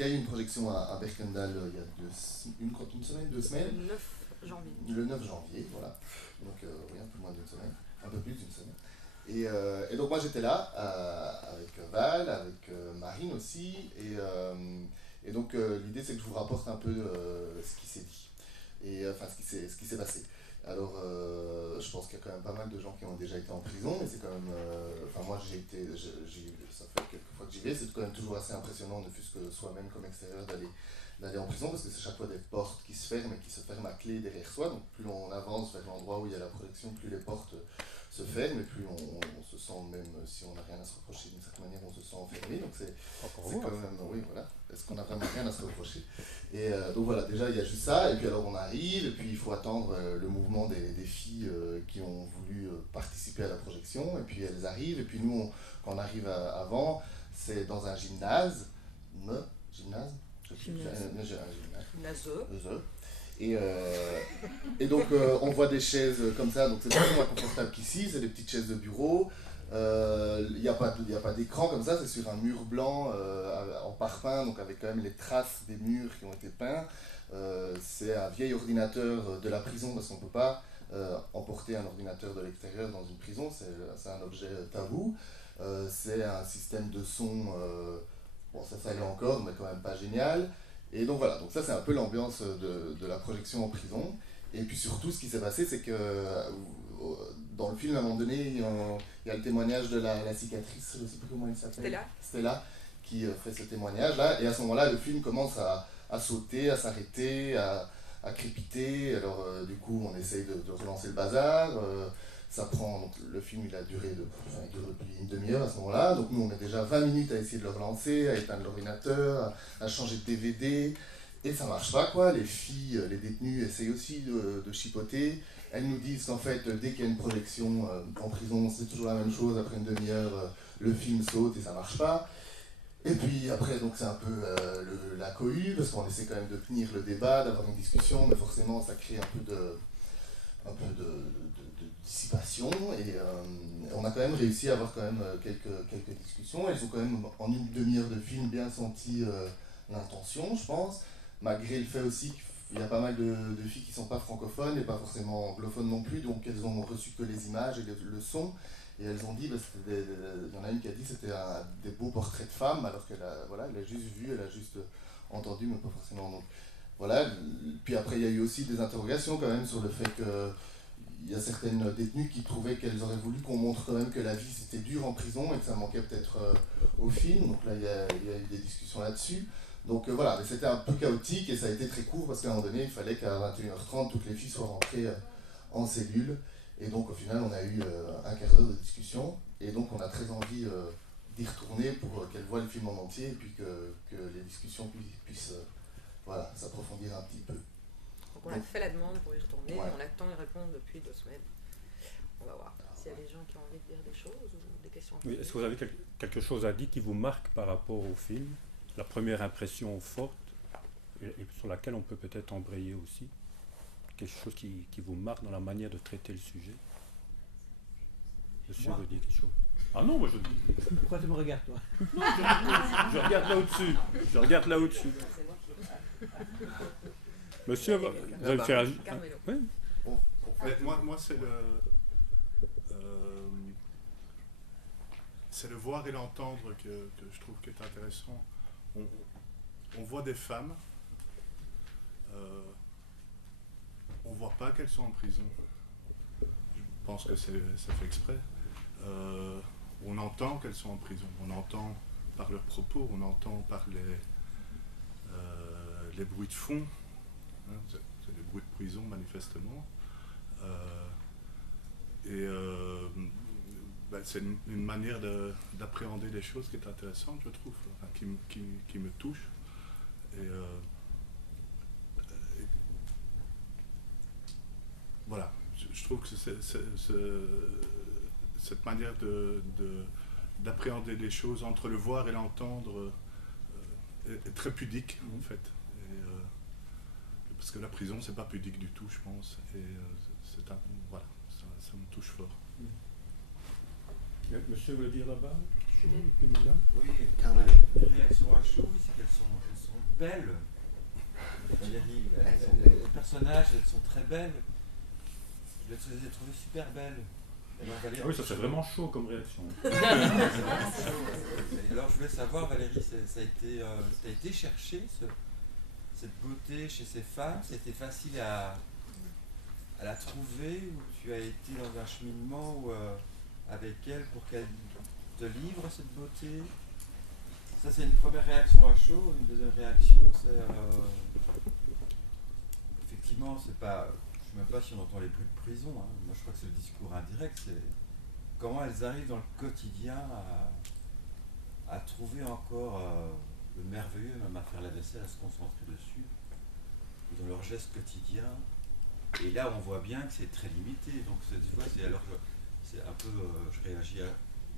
il y a eu une projection à Berkendal il y a une semaine, 2 semaines. Le 9 janvier. Le 9 janvier, voilà. Donc, oui, un peu moins d'une semaine, un peu plus d'une semaine. Et donc, moi, j'étais là avec Val, avec Marine aussi. Et donc, l'idée, c'est que je vous rapporte un peu ce qui s'est dit. Et enfin, ce qui s'est passé. Alors, je pense qu'il y a quand même pas mal de gens qui ont déjà été en prison, mais c'est quand même. Enfin, moi, ça fait quelques fois que j'y vais, c'est quand même toujours assez impressionnant, ne fût-ce que soi-même comme extérieur, d'aller en prison, parce que c'est chaque fois des portes qui se ferment et qui se ferment à clé derrière soi. Donc, plus on avance vers l'endroit où il y a la protection, plus les portes se ferment, et plus on se sent, même si on n'a rien à se reprocher d'une certaine manière, on se sent enfermé. Donc, c'est quand même. Oui, voilà. Est-ce qu'on n'a vraiment rien à se reprocher? Et donc voilà, déjà il y a juste ça, et puis alors on arrive, et puis il faut attendre le mouvement des filles qui ont voulu participer à la projection, et puis elles arrivent, et puis nous, quand on arrive avant, c'est dans un gymnase, gymnase, et donc on voit des chaises comme ça, donc c'est beaucoup moins confortable qu'ici, c'est des petites chaises de bureau. Il n'y a pas d'écran comme ça, c'est sur un mur blanc en parpaing, donc avec quand même les traces des murs qui ont été peints. C'est un vieil ordinateur de la prison, parce qu'on ne peut pas emporter un ordinateur de l'extérieur dans une prison, c'est un objet tabou. C'est un système de son, bon ça allait encore, mais quand même pas génial. Et donc voilà, donc ça c'est un peu l'ambiance de la projection en prison. Et puis surtout, ce qui s'est passé, c'est que dans le film, à un moment donné, il y a le témoignage de la cicatrice, je ne sais plus comment elle s'appelle. Stella, qui fait ce témoignage-là. Et à ce moment-là, le film commence à sauter, à s'arrêter, à crépiter. Alors, du coup, on essaye de relancer le bazar. Ça prend, donc, le film, il dure depuis une demi-heure à ce moment-là. Donc, nous, on met déjà 20 minutes à essayer de le relancer, à éteindre l'ordinateur, à changer de DVD. Et ça marche pas, quoi. Les filles, les détenues essayent aussi de chipoter. Elles nous disent qu'en fait, dès qu'il y a une projection en prison, c'est toujours la même chose. Après une demi-heure, le film saute et ça marche pas. Et puis après, donc c'est un peu la cohue, parce qu'on essaie quand même de tenir le débat, d'avoir une discussion, mais forcément, ça crée un peu de dissipation. Et on a quand même réussi à avoir quand même quelques discussions. Elles ont quand même, en une demi-heure de film, bien senti l'intention, je pense. Malgré le fait aussi qu'il y a pas mal de filles qui ne sont pas francophones et pas forcément anglophones non plus, donc elles ont reçu que les images et le son. Et elles ont dit, il y en a une qui a dit que c'était des beaux portraits de femmes, alors qu'elle a juste vu, elle a juste entendu, mais pas forcément. Donc, voilà. Puis après, il y a eu aussi des interrogations quand même sur le fait qu'il y a certaines détenues qui trouvaient qu'elles auraient voulu qu'on montre quand même que la vie c'était dur en prison et que ça manquait peut-être au film. Donc là, il y a eu des discussions là-dessus. Donc voilà, mais c'était un peu chaotique et ça a été très court parce qu'à un moment donné, il fallait qu'à 21h30, toutes les filles soient rentrées en cellule. Et donc au final, on a eu un quart d'heure de discussion. Et donc on a très envie d'y retourner pour qu'elles voient le film en entier et puis que les discussions puissent s'approfondir un petit peu. Donc on a fait la demande pour y retourner, ouais. On attend les réponses depuis 2 semaines. On va voir s'il y a des gens qui ont envie de dire des choses ou des questions. Oui, est-ce que vous avez quelque chose à dire qui vous marque par rapport au film? La première impression forte et sur laquelle on peut peut-être embrayer aussi? Quelque chose qui vous marque dans la manière de traiter le sujet? Monsieur veut dire quelque chose. Ah non, moi je dis. Pourquoi tu me regardes, toi? Non, je regarde là au-dessus. Je regarde là au-dessus. Monsieur, vous allez faire un... Oui. Moi c'est le voir et l'entendre que je trouve qui est intéressant. On voit des femmes, on ne voit pas qu'elles sont en prison. Je pense que c'est fait exprès. On entend qu'elles sont en prison, on entend par leurs propos, on entend par les bruits de fond. Hein, c'est des bruits de prison manifestement. C'est une manière d'appréhender les choses qui est intéressante, je trouve, qui me touche. Voilà, je trouve que cette manière d'appréhender les choses entre le voir et l'entendre est très pudique, en fait. Parce que la prison, c'est pas pudique du tout, je pense. Et voilà, ça me touche fort. Monsieur veut dire là-bas? Oui, les réactions à chaud, c'est qu'elles sont belles. Valérie, les personnages, elles sont très belles. Je les ai trouvées super belles. Alors, Valérie, oui, ça c'est vraiment chaud comme réaction. Alors je voulais savoir, Valérie, ça a été cherché, cette beauté chez ces femmes? C'était facile à la trouver, ou tu as été dans un cheminement avec elles pour qu'elles te livrent cette beauté? Ça, c'est une première réaction à chaud. Une deuxième réaction, c'est effectivement, c'est pas, je ne sais même pas si on entend les bruits de prison, hein. Moi je crois que c'est le discours indirect, c'est comment elles arrivent dans le quotidien à trouver encore le merveilleux, même à faire la vaisselle, à se concentrer dessus, dans leurs gestes quotidiens. Et là, on voit bien que c'est très limité. Donc, tu vois, c'est un peu, je réagis à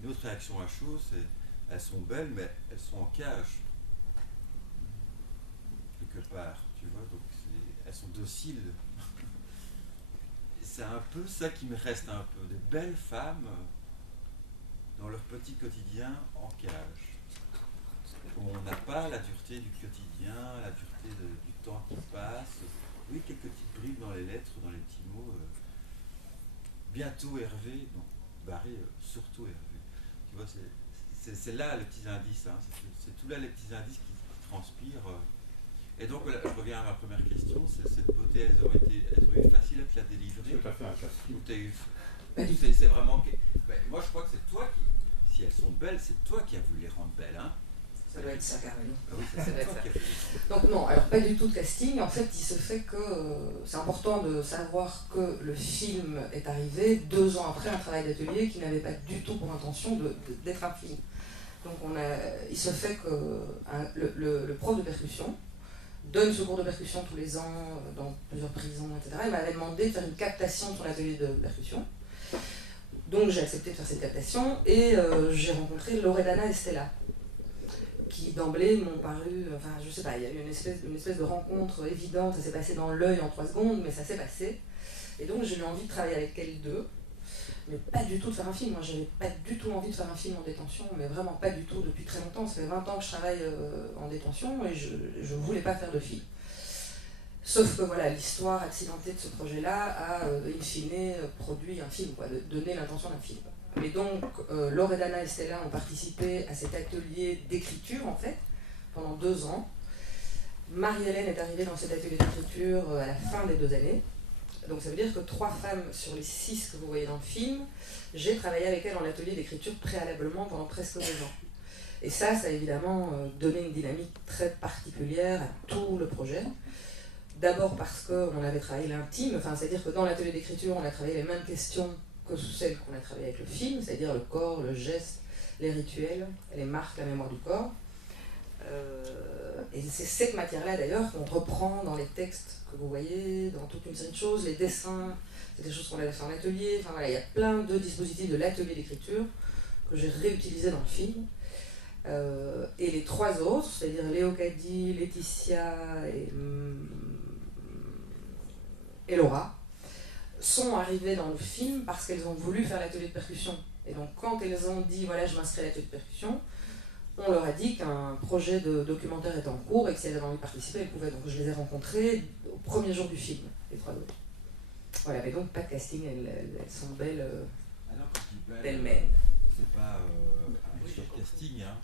une autre réaction à chaud, c'est elles sont belles, mais elles sont en cage quelque part, tu vois. Donc, elles sont dociles. C'est un peu ça qui me reste un peu, des belles femmes dans leur petit quotidien en cage. On n'a pas la dureté du quotidien, la dureté du temps qui passe. Oui, quelques petites bribes dans les lettres, dans les petits mots. Bientôt Hervé, non, Barré, surtout Hervé. Tu vois, c'est là les petits indices, hein. C'est tout là les petits indices qui transpirent. Et donc, voilà, je reviens à ma première question, c'est cette beauté, elles ont eu facile à te la délivrer. Tu as fait un casting. C'est vraiment... Ben, moi, je crois que c'est toi qui... Si elles sont belles, c'est toi qui as voulu les rendre belles, hein. Ça doit être ça, carrément. Ah oui, Ça doit être ça. qui a fait les rendre. Donc non, alors pas du tout de casting. En fait, il se fait que c'est important de savoir que le film est arrivé 2 ans après un travail d'atelier qui n'avait pas du tout pour intention d'être un film. Donc il se fait que le prof de percussion donne ce cours de percussion tous les ans dans plusieurs prisons, etc. Il m'avait demandé de faire une captation de son atelier de percussion. Donc j'ai accepté de faire cette captation et j'ai rencontré Loredana et Stella, qui d'emblée m'ont paru, enfin je sais pas, il y a eu une espèce de rencontre évidente, ça s'est passé dans l'œil en 3 secondes, mais ça s'est passé. Et donc j'ai eu envie de travailler avec elles deux, mais pas du tout de faire un film. Moi j'avais pas du tout envie de faire un film en détention, mais vraiment pas du tout depuis très longtemps. Ça fait 20 ans que je travaille en détention et je voulais pas faire de film. Sauf que voilà, l'histoire accidentée de ce projet-là a in fine produit un film, quoi, de donner l'intention d'un film. Et donc, Loredana et Stella ont participé à cet atelier d'écriture, en fait, pendant 2 ans. Marie-Hélène est arrivée dans cet atelier d'écriture à la fin des 2 années. Donc ça veut dire que 3 femmes sur les 6 que vous voyez dans le film, j'ai travaillé avec elles en atelier d'écriture préalablement pendant presque 2 ans. Et ça a évidemment donné une dynamique très particulière à tout le projet. D'abord parce qu'on avait travaillé l'intime, enfin, c'est-à-dire que dans l'atelier d'écriture, on a travaillé les mêmes questions que celles qu'on a travaillées avec le film, c'est-à-dire le corps, le geste, les rituels, les marques, la mémoire du corps. Et c'est cette matière-là d'ailleurs qu'on reprend dans les textes que vous voyez, dans toute une série de choses, les dessins, c'est des choses qu'on avait fait en atelier, enfin voilà, il y a plein de dispositifs de l'atelier d'écriture que j'ai réutilisés dans le film. Et les 3 autres, c'est-à-dire Léocadie, Laetitia et Laura, sont arrivées dans le film parce qu'elles ont voulu faire l'atelier de percussion. Et donc quand elles ont dit voilà je m'inscris à l'atelier de percussion, on leur a dit qu'un projet de documentaire était en cours et que si elles avaient envie de participer, elles pouvaient. Donc je les ai rencontrées au premier jour du film, les 3 autres. Voilà, mais donc pas de casting, elles sont belles d'elles-mêmes. C'est pas un sur-casting, hein.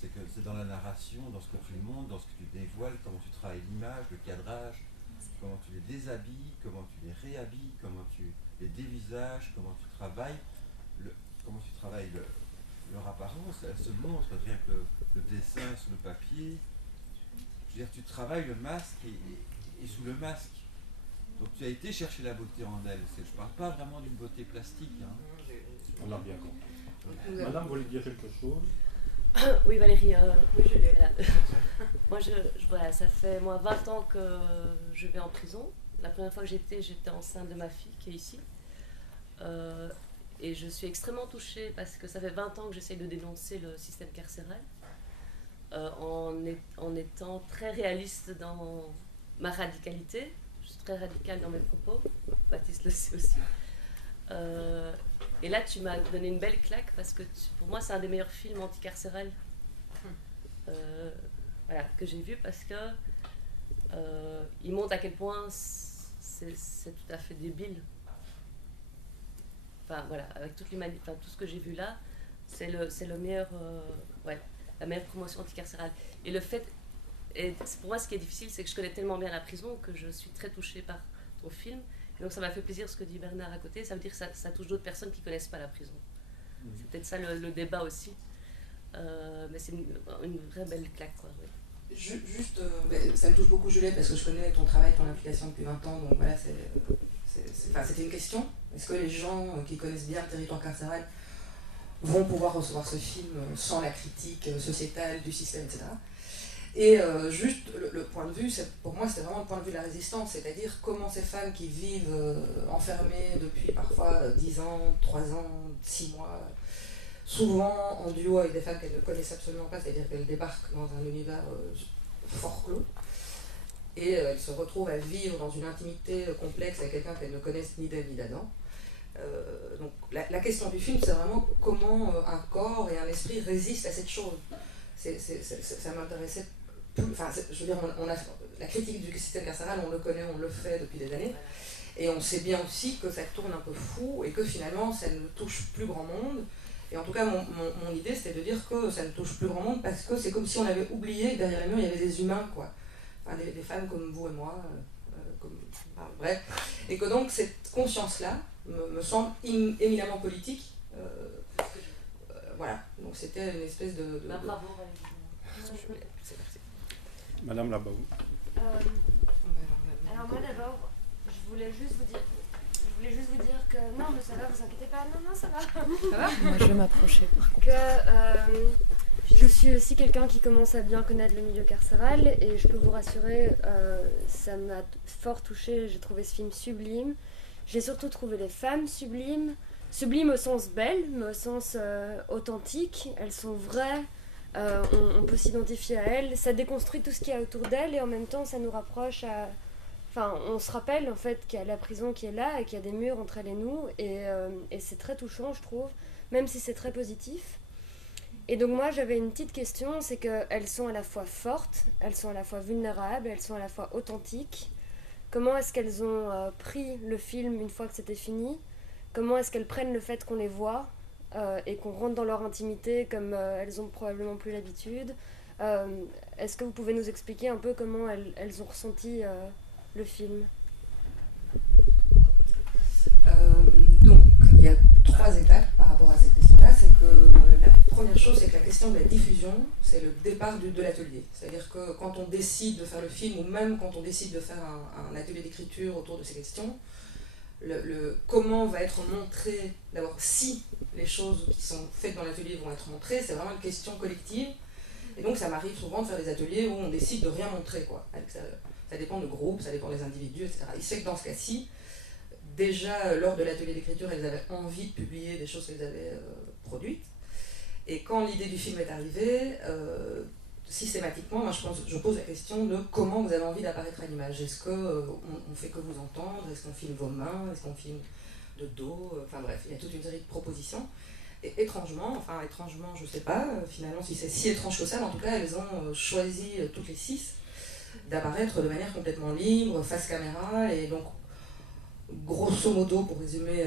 C'est que c'est dans la narration, dans ce que tu montres, dans ce que tu dévoiles, comment tu travailles l'image, le cadrage, comment tu les déshabilles, comment tu les réhabilles, comment tu les dévisages, comment tu travailles leur apparence. Elle se montre, rien que le dessin sur le papier. Je veux dire, tu travailles le masque et sous le masque. Donc tu as été chercher la beauté en elle. Je ne parle pas vraiment d'une beauté plastique, hein. On l'a bien compris. Madame, vous voulez dire quelque chose? Oui, Valérie, oui, voilà. Moi, voilà, ça fait 20 ans que je vais en prison. La première fois que j'étais enceinte de ma fille qui est ici. Et je suis extrêmement touchée parce que ça fait 20 ans que j'essaye de dénoncer le système carcéral en étant très réaliste dans ma radicalité. Je suis très radicale dans mes propos. Baptiste le sait aussi. Et là, tu m'as donné une belle claque parce que pour moi, c'est un des meilleurs films anticarcérales. voilà, que j'ai vu parce que il montre à quel point c'est tout à fait débile. Enfin voilà, avec toute l'humanité, enfin, tout ce que j'ai vu là, c'est le meilleur, ouais, la meilleure promotion anticarcérale. Et le fait, et pour moi ce qui est difficile, c'est que je connais tellement bien la prison que je suis très touchée par ton film. Et donc ça m'a fait plaisir ce que dit Bernard à côté, ça veut dire que ça touche d'autres personnes qui ne connaissent pas la prison. C'est peut-être ça le débat aussi. Mais c'est une vraie belle claque, quoi. Ouais. Juste, ça me touche beaucoup, Juliette, parce que je connais ton travail, ton implication depuis 20 ans, donc voilà, c'était une question. Est-ce que les gens qui connaissent bien le territoire carcéral vont pouvoir recevoir ce film sans la critique sociétale du système, etc. Et juste le point de vue, pour moi, c'était vraiment le point de vue de la résistance, c'est-à-dire comment ces femmes qui vivent enfermées depuis parfois 10 ans, 3 ans, 6 mois, souvent en duo avec des femmes qu'elles ne connaissent absolument pas, c'est-à-dire qu'elles débarquent dans un univers fort clos, et elles se retrouvent à vivre dans une intimité complexe avec quelqu'un qu'elles ne connaissent ni d'elle ni d'Adam. Donc la question du film, c'est vraiment comment un corps et un esprit résistent à cette chose. Ça m'intéressait plus, enfin, je veux dire, la critique du système carcéral, on le connaît, on le fait depuis des années, et on sait bien aussi que ça tourne un peu fou, et que finalement ça ne touche plus grand monde. Et en tout cas, mon idée, c'était de dire que ça ne touche plus grand monde parce que c'est comme si on avait oublié que derrière les murs, il y avait des humains, quoi. Enfin, des femmes comme vous et moi, bref. Et que donc, cette conscience-là me semble éminemment politique. Voilà. Donc, c'était une espèce de... Bravo, C'est parti. Madame Labaud. Alors moi d'abord, je voulais juste vous dire que non, mais ça va, vous inquiétez pas, non, ça va. Ça va ? Moi, je vais m'approcher par contre. Que je suis aussi quelqu'un qui commence à bien connaître le milieu carcéral et je peux vous rassurer, ça m'a fort touchée, j'ai trouvé ce film sublime. J'ai surtout trouvé les femmes sublimes au sens belle, mais au sens authentique. Elles sont vraies, on peut s'identifier à elles, ça déconstruit tout ce qu'il y a autour d'elles et en même temps ça nous rapproche à... Enfin, on se rappelle en fait qu'il y a la prison qui est là et qu'il y a des murs entre elle et nous et c'est très touchant, je trouve, même si c'est très positif. Et donc moi j'avais une petite question, c'est qu'elles sont à la fois fortes, elles sont à la fois vulnérables, elles sont à la fois authentiques. Comment est-ce qu'elles ont pris le film une fois que c'était fini ? Comment est-ce qu'elles prennent le fait qu'on les voit et qu'on rentre dans leur intimité comme elles ont probablement plus l'habitude ? Est-ce que vous pouvez nous expliquer un peu comment elles ont ressenti le film ? Donc, il y a 3 étapes par rapport à cette question-là. C'est que la première chose, c'est que la question de la diffusion, c'est le départ de l'atelier. C'est-à-dire que quand on décide de faire le film, ou même quand on décide de faire un atelier d'écriture autour de ces questions, comment va être montré, d'abord si les choses qui sont faites dans l'atelier vont être montrées, c'est vraiment une question collective. Et donc ça m'arrive souvent de faire des ateliers où on décide de rien montrer, quoi, à l'extérieur. Ça dépend de groupes, ça dépend des individus, etc. Il se fait que dans ce cas-ci, déjà lors de l'atelier d'écriture, elles avaient envie de publier des choses qu'elles avaient produites. Et quand l'idée du film est arrivée, systématiquement, moi je pose la question de comment vous avez envie d'apparaître à l'image. Est-ce qu'on fait que vous entendre ? Est-ce qu'on filme vos mains ? Est-ce qu'on filme de dos ? Enfin bref, il y a toute une série de propositions. Et étrangement, je sais pas finalement si c'est si étrange que ça, mais en tout cas elles ont choisi toutes les 6 d'apparaître de manière complètement libre, face caméra, et donc grosso modo, pour résumer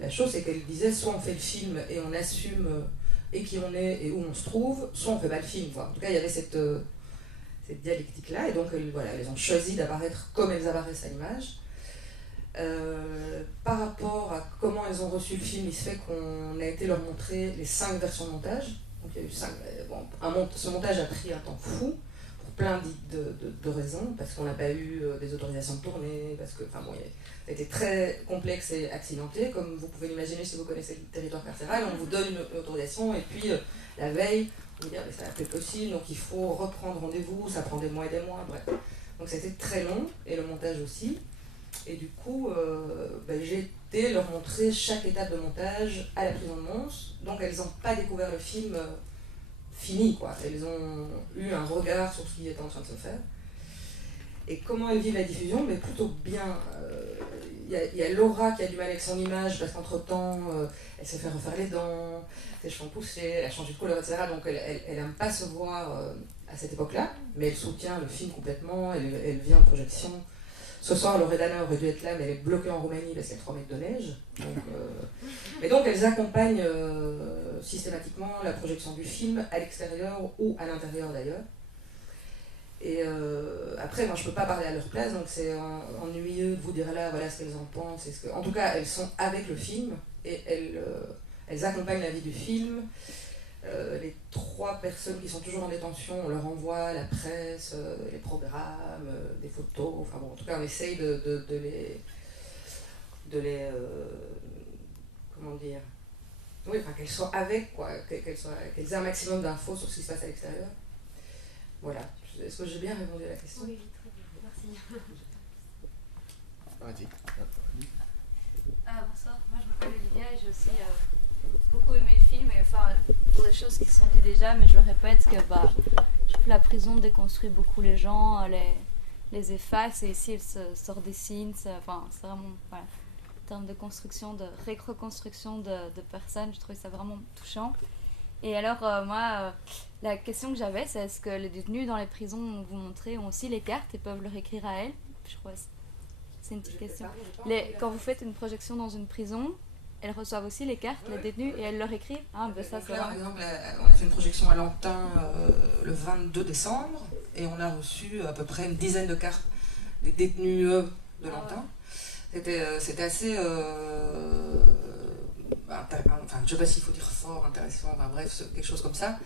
la chose, c'est qu'elle disait soit on fait le film et on assume et qui on est et où on se trouve, soit on fait pas le film. Enfin, en tout cas, il y avait cette dialectique-là, et donc elles ont choisi d'apparaître comme elles apparaissent à l'image. Par rapport à comment elles ont reçu le film, il se fait qu'on a été leur montrer les 5 versions de montage. Donc il y a eu 5. Ce montage a pris un temps fou, plein de raisons, parce qu'on n'a pas eu des autorisations de tournée, parce que, enfin bon, ça a été très complexe et accidenté, comme vous pouvez l'imaginer si vous connaissez le territoire carcéral, on vous donne une autorisation, et puis la veille, on vous dit, mais ça n'a pas été possible, donc il faut reprendre rendez-vous, ça prend des mois et des mois, bref. Donc c'était très long, et le montage aussi, et du coup, j'ai été leur montrer chaque étape de montage à la prison de Mons, donc elles n'ont pas découvert le film fini, quoi. Elles ont eu un regard sur ce qui était en train de se faire. Et comment elles vivent la diffusion ? Mais plutôt bien. y a Laura qui a du mal avec son image parce qu'entre-temps, elle s'est fait refaire les dents, ses cheveux ont poussé, elle a changé de couleur, etc. Donc elle n'aime pas se voir à cette époque-là, mais elle soutient le film complètement, elle vient en projection. Ce soir, Loredana aurait dû être là, mais elle est bloquée en Roumanie parce qu'il y a 3 mètres de neige. Et donc elles accompagnent systématiquement la projection du film à l'extérieur ou à l'intérieur d'ailleurs. Et après, moi je peux pas parler à leur place, donc c'est ennuyeux de vous dire là, voilà ce qu'elles en pensent. En tout cas, elles sont avec le film et elles accompagnent la vie du film. Les 3 personnes qui sont toujours en détention, on leur envoie la presse, les programmes, des photos. Enfin bon, en tout cas, on essaye de les comment dire, oui, enfin qu'elles soient avec, quoi, qu'elles aient un maximum d'infos sur ce qui se passe à l'extérieur. Voilà. Est-ce que j'ai bien répondu à la question? Oui, très bien, merci. Vas-y. Bonsoir, moi je m'appelle Olivia et j'ai aussi beaucoup aimé le film, et enfin pour des choses qui sont dites déjà, mais je le répète que je trouve la prison déconstruit beaucoup les gens, les efface, et ici elle se redessine, enfin c'est vraiment, voilà, en termes de construction, de reconstruction de personnes, je trouvais ça vraiment touchant. Et alors moi, la question que j'avais, c'est est-ce que les détenus dans les prisons, vous montrez, ont aussi les cartes et peuvent leur écrire à elles? Je crois que c'est une petite question. Quand vous faites une projection dans une prison, elles reçoivent aussi les cartes, les détenus, et elles leur écrivent. Ah, ben ça, c'est là, par exemple, on a fait une projection à Lantin le 22 décembre, et on a reçu à peu près une dizaine de cartes des détenus de Lantin. C'était assez... enfin, je ne sais pas s'il faut dire fort, intéressant, enfin bref, quelque chose comme ça,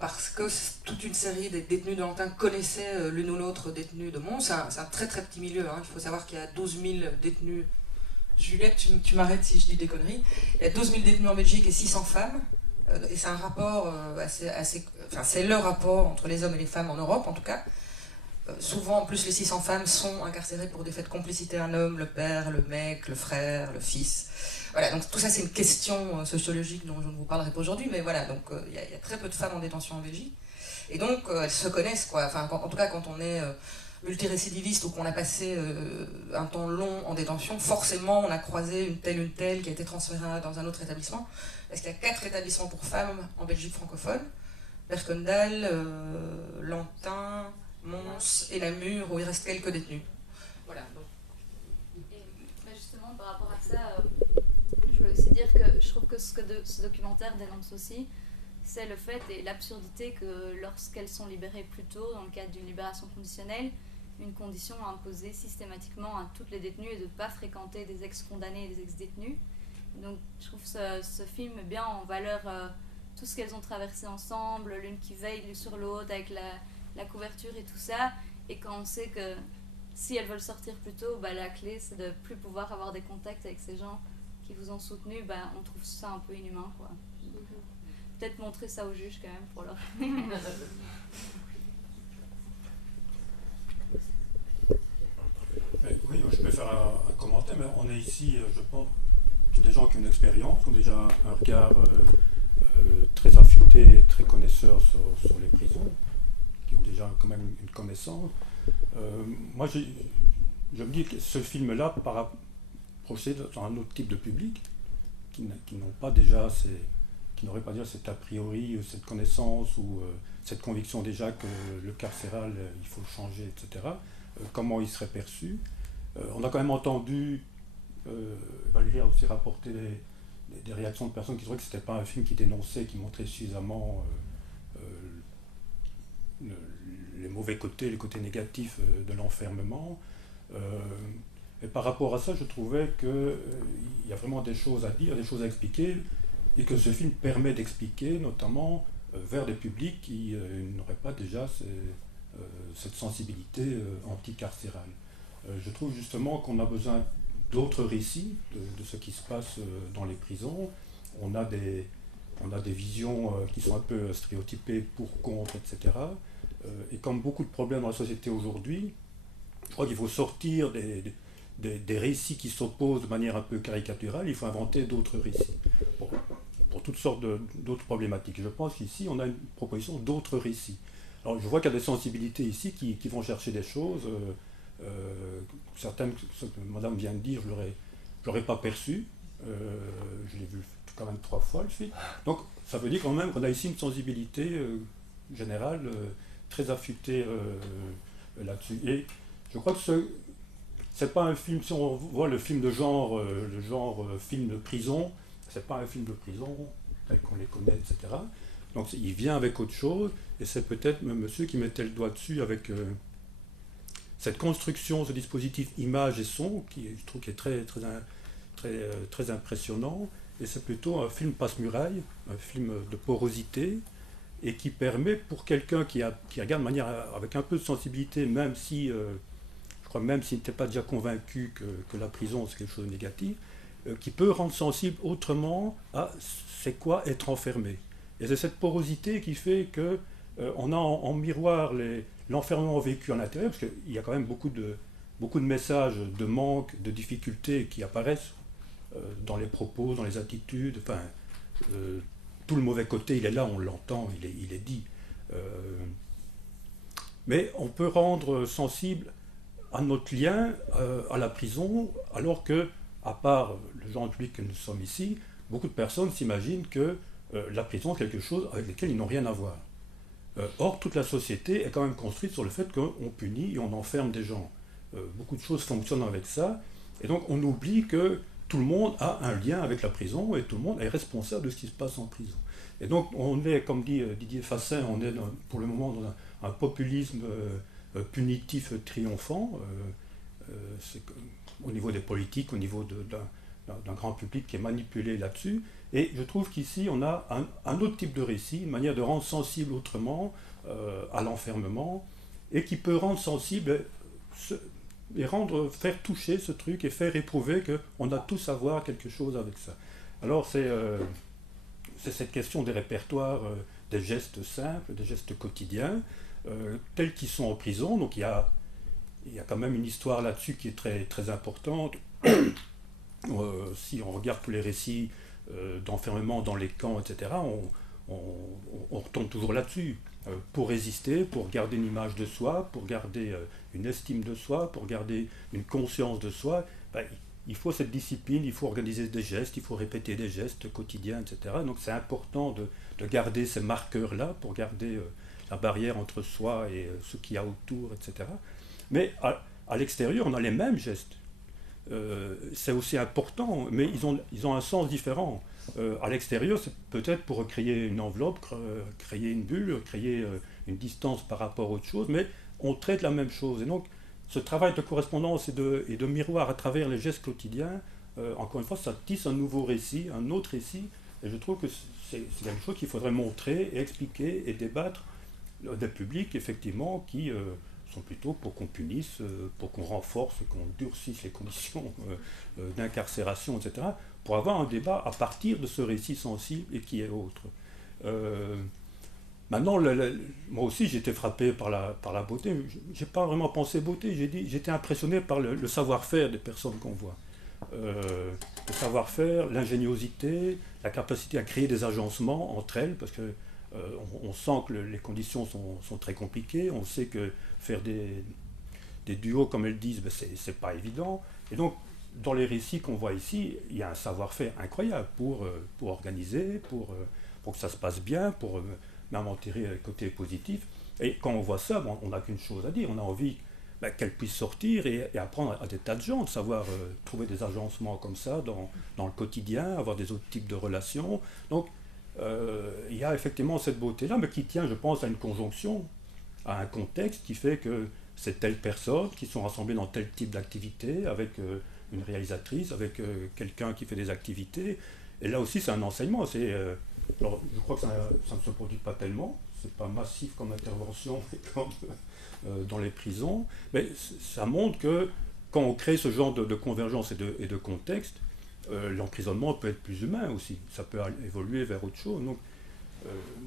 parce que toute une série des détenus de Lantin connaissaient l'une ou l'autre détenue de Mons. C'est un très très petit milieu, hein. Il faut savoir qu'il y a 12 000 détenus. Juliette, tu m'arrêtes si je dis des conneries. Il y a 12 000 détenus en Belgique et 600 femmes, et c'est un rapport enfin c'est le rapport entre les hommes et les femmes en Europe en tout cas. Souvent, en plus, les 600 femmes sont incarcérées pour des faits de complicité à un homme, le père, le mec, le frère, le fils. Voilà, donc tout ça, c'est une question sociologique dont je ne vous parlerai pas aujourd'hui, mais voilà, donc il y a très peu de femmes en détention en Belgique. Et donc, elles se connaissent, quoi. Enfin, en tout cas, quand on est multirécidiviste ou qu'on a passé un temps long en détention, forcément, on a croisé une telle qui a été transférée dans un autre établissement. Parce qu'il y a 4 établissements pour femmes en Belgique francophone. Berkendal, Lantin, Mons et Namur, où il reste quelques détenus. Voilà. Et justement, par rapport à ça, je voulais aussi dire que je trouve que ce documentaire dénonce aussi, c'est le fait et l'absurdité que lorsqu'elles sont libérées plus tôt, dans le cadre d'une libération conditionnelle, une condition imposée systématiquement à toutes les détenues est de ne pas fréquenter des ex-condamnés et des ex-détenus. Donc je trouve ce film met bien en valeur tout ce qu'elles ont traversé ensemble, l'une qui veille sur l'autre avec la couverture et tout ça, et quand on sait que si elles veulent sortir plus tôt, la clé c'est de ne plus pouvoir avoir des contacts avec ces gens qui vous ont soutenu, on trouve ça un peu inhumain, quoi. Peut-être montrer ça aux juges quand même pour leur... Oui, je peux faire un commentaire, mais on est ici, je pense, des gens qui ont une expérience, qui ont déjà un regard très affûté et très connaisseur sur les prisons, qui ont déjà quand même une connaissance. Moi, je me dis que ce film-là procède dans un autre type de public qui n'ont pas déjà qui n'auraient pas déjà cet a priori, cette connaissance ou cette conviction déjà que le carcéral, il faut le changer, etc. Comment il serait perçu. On a quand même entendu, Valérie a aussi rapporté des réactions de personnes qui trouvaient que ce n'était pas un film qui dénonçait, qui montrait suffisamment les mauvais côtés, les côtés négatifs de l'enfermement. Et par rapport à ça, je trouvais qu'il y a vraiment des choses à dire, des choses à expliquer, et que ce film permet d'expliquer, notamment vers des publics qui n'auraient pas déjà cette sensibilité anticarcérale. Je trouve justement qu'on a besoin d'autres récits de ce qui se passe dans les prisons. On a des visions qui sont un peu stéréotypées pour, contre, etc. Et comme beaucoup de problèmes dans la société aujourd'hui, je crois qu'il faut sortir des récits qui s'opposent de manière un peu caricaturale, il faut inventer d'autres récits. Pour toutes sortes d'autres problématiques. Je pense qu'ici, on a une proposition d'autres récits. Alors, je vois qu'il y a des sensibilités ici qui vont chercher des choses Certaines, ce que madame vient de dire, je l'aurais pas perçu. Je l'ai vu quand même 3 fois le film. Donc ça veut dire quand même qu'on a ici une sensibilité générale très affûtée là-dessus. Et je crois que c'est pas un film, si on voit le film de genre, film de prison, c'est pas un film de prison tel qu'on les connaît, etc. Donc il vient avec autre chose, et c'est peut-être monsieur qui mettait le doigt dessus avec cette construction, ce dispositif image et son, qui je trouve qui est très impressionnant, et c'est plutôt un film passe-muraille, un film de porosité, et qui permet pour quelqu'un qui regarde de manière avec un peu de sensibilité, même si je crois même s'il n'était pas déjà convaincu que la prison c'est quelque chose de négatif, qui peut rendre sensible autrement à c'est quoi être enfermé. Et c'est cette porosité qui fait que on a en miroir l'enfermement vécu à l'intérieur, parce qu'il y a quand même beaucoup de messages de manque, de difficultés qui apparaissent dans les propos, dans les attitudes, enfin, tout le mauvais côté, il est là, on l'entend, il est dit. Mais on peut rendre sensible à notre lien à la prison, alors que, à part le genre de public que nous sommes ici, beaucoup de personnes s'imaginent que la prison est quelque chose avec lequel ils n'ont rien à voir. Or, toute la société est quand même construite sur le fait qu'on punit et on enferme des gens. Beaucoup de choses fonctionnent avec ça, et donc on oublie que tout le monde a un lien avec la prison et tout le monde est responsable de ce qui se passe en prison. Et donc on est, comme dit Didier Fassin, on est pour le moment dans un populisme punitif triomphant, au niveau des politiques, au niveau d'un grand public qui est manipulé là-dessus. Et je trouve qu'ici on a un autre type de récit, une manière de rendre sensible autrement à l'enfermement, et qui peut rendre sensible et faire toucher ce truc et faire éprouver qu'on a tous à voir quelque chose avec ça. Alors c'est cette question des répertoires, des gestes simples, des gestes quotidiens, tels qu'ils sont en prison. Donc il y a quand même une histoire là-dessus qui est très, très importante. Si on regarde tous les récits d'enfermement dans les camps, etc., on retombe toujours là-dessus. Pour résister, pour garder une image de soi, pour garder une estime de soi, pour garder une conscience de soi, il faut cette discipline, il faut organiser des gestes, il faut répéter des gestes quotidiens, etc. Donc c'est important de garder ces marqueurs-là pour garder la barrière entre soi et ce qu'il y a autour, etc. Mais à l'extérieur, on a les mêmes gestes. C'est aussi important, mais ils ont un sens différent. À l'extérieur, c'est peut-être pour créer une enveloppe, créer une bulle, créer une distance par rapport à autre chose, mais on traite la même chose. Et donc, ce travail de correspondance et de miroir à travers les gestes quotidiens, encore une fois, ça tisse un nouveau récit, un autre récit, et je trouve que c'est quelque chose qu'il faudrait montrer et expliquer et débattre des publics, effectivement, qui sont plutôt pour qu'on punisse, pour qu'on renforce, qu'on durcisse les conditions d'incarcération, etc., pour avoir un débat à partir de ce récit sensible et qui est autre. Maintenant, moi aussi j'ai été frappé par la beauté. J'ai pas vraiment pensé beauté, j'étais impressionné par le savoir-faire des personnes qu'on voit. Le savoir-faire, l'ingéniosité, la capacité à créer des agencements entre elles, parce que on sent que les conditions sont très compliquées, on sait que faire des duos, comme elles disent, c'est pas évident. Et donc, dans les récits qu'on voit ici, il y a un savoir-faire incroyable pour organiser, pour que ça se passe bien, pour même en tirer le côté positif. Et quand on voit ça, on n'a qu'une chose à dire, on a envie qu'elle puisse sortir et apprendre à des tas de gens, de savoir trouver des agencements comme ça dans le quotidien, avoir des autres types de relations. Donc, il y a effectivement cette beauté-là, mais qui tient, je pense, à une conjonction, à un contexte qui fait que c'est telle personne qui sont rassemblées dans tel type d'activité, avec une réalisatrice, avec quelqu'un qui fait des activités. Et là aussi, c'est un enseignement. Alors, je crois que ça ne se produit pas tellement, c'est pas massif comme intervention comme dans les prisons, mais ça montre que quand on crée ce genre de convergence et de contexte, l'emprisonnement peut être plus humain aussi, ça peut évoluer vers autre chose. Donc,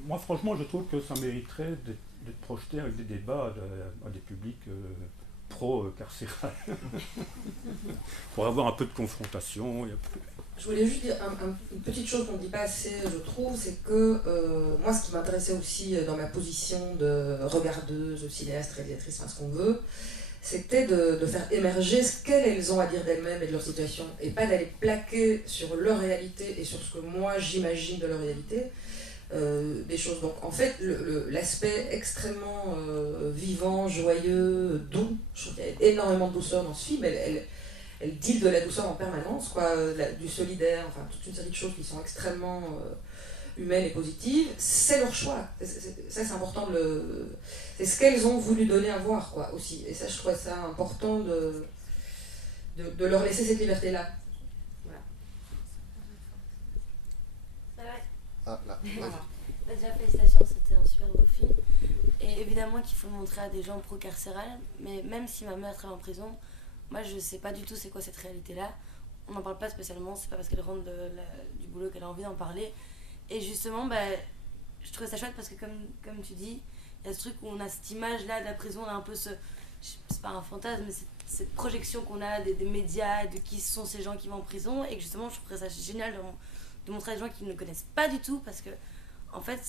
moi franchement, je trouve que ça mériterait d'être projeté avec des débats à des publics pro-carcéral, pour avoir un peu de confrontation. Je voulais juste dire une petite chose qu'on ne dit pas assez, je trouve, c'est que moi, ce qui m'intéressait aussi dans ma position de regardeuse, cinéaste, réalisatrice, enfin ce qu'on veut, c'était de faire émerger ce qu'elles ont à dire d'elles-mêmes et de leur situation, et pas d'aller plaquer sur leur réalité et sur ce que moi j'imagine de leur réalité, des choses. Donc en fait, l'aspect extrêmement vivant, joyeux, doux, je trouve qu'il y a énormément de douceur dans ce film, elle deal de la douceur en permanence, quoi, du solidaire, enfin toute une série de choses qui sont extrêmement humaines et positives, c'est leur choix. Ça c'est important c'est ce qu'elles ont voulu donner à voir, quoi, aussi. Et ça, je trouvais ça important de leur laisser cette liberté-là. Voilà. Ah, là. Voilà. Déjà, félicitations, c'était un super beau film. Et évidemment qu'il faut le montrer à des gens pro-carcérales, mais même si ma mère travaille en prison, moi je sais pas du tout c'est quoi cette réalité-là. On n'en parle pas spécialement, c'est pas parce qu'elle rentre du boulot qu'elle a envie d'en parler. Et justement, je trouvais ça chouette parce que comme tu dis, il y a ce truc où on a cette image-là de la prison, on a un peu c'est pas un fantasme, mais cette projection qu'on a des médias, de qui sont ces gens qui vont en prison, et que justement je trouverais ça génial de montrer à des gens qui ne connaissent pas du tout, parce que en fait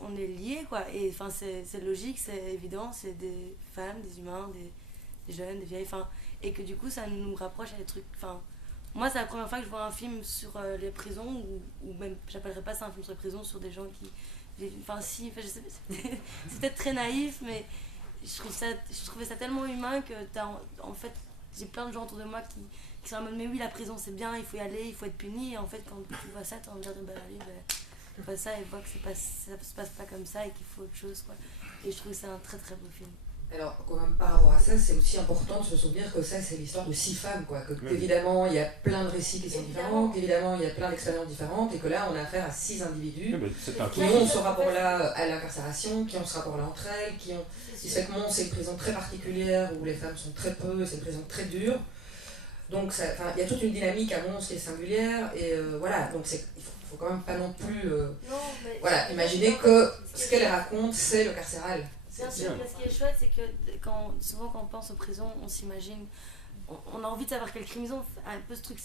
on est liés, quoi, et enfin c'est logique, c'est évident, c'est des femmes, des humains, des jeunes, des vieilles, enfin, et que du coup ça nous rapproche à des trucs, enfin, moi c'est la première fois que je vois un film sur les prisons, ou même j'appellerais pas ça un film sur les prisons, sur des gens qui, enfin si, enfin, je sais, c'est peut-être très naïf, mais je trouvais ça tellement humain que en fait j'ai plein de gens autour de moi qui sont en mode mais oui, la prison c'est bien, il faut y aller, il faut être puni, et en fait quand tu vois ça t'as envie de dire allez, fais pas ça, et vois que ça se passe pas comme ça et qu'il faut autre chose, quoi. Et je trouve que c'est un très très beau film. Alors, quand même par rapport à ça, c'est aussi important de se souvenir que ça, c'est l'histoire de 6 femmes, quoi. Qu'évidemment, il y a plein de récits qui sont différents, qu'évidemment, il y a plein d'expériences différentes, et que là, on a affaire à 6 individus qui ont ce rapport-là à l'incarcération, qui ont ce rapport-là entre elles, qui fait que Mons, c'est une prison très particulière où les femmes sont très peu, c'est une prison très dure. Donc, il y a toute une dynamique à Mons qui est singulière, et voilà, donc il faut quand même pas non plus imaginer que ce qu'elle raconte, c'est le carcéral. Bien sûr, mais ce qui est chouette, c'est que souvent quand on pense aux prisons, on s'imagine, on a envie de savoir quel crime ils ont, un peu ce truc